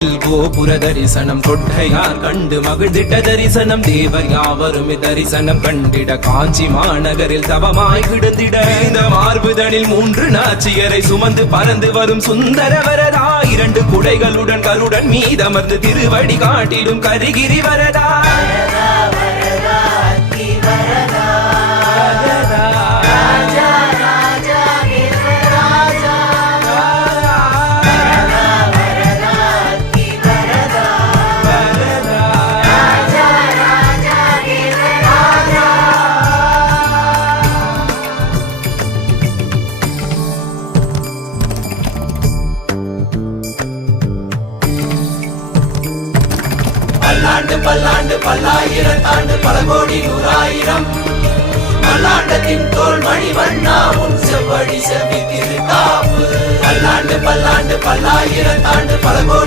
கோபுர தரிசனம் கொட்டையார் கண்டு மகிழ்ந்திட்ட தரிசனம் தேவர் யாவரும் தரிசனம் கண்டிட. காஞ்சி மாநகரில் தவமாய் கிடந்திட. இந்த மார்புதனில் மூன்று நாச்சியரை சுமந்து பறந்து வரும் சுந்தரவரதா. இரண்டு குடைகளுடன் கருடன் மீதமர்ந்து திருவடி காட்டிடும் கரிகிரி வரதா. பல்லாண்டு பல்லாண்டு பல்லாயிரத்தாண்டு பல கோடி நூறாயிரம். பல்லாண்டத்தின் தோல் மணி வண்ணா உன் செவ்வழி செவி திருத்தாப்பு. பல்லாண்டு பல்லாண்டு பல்லாயிரத்தாண்டு பல கோடி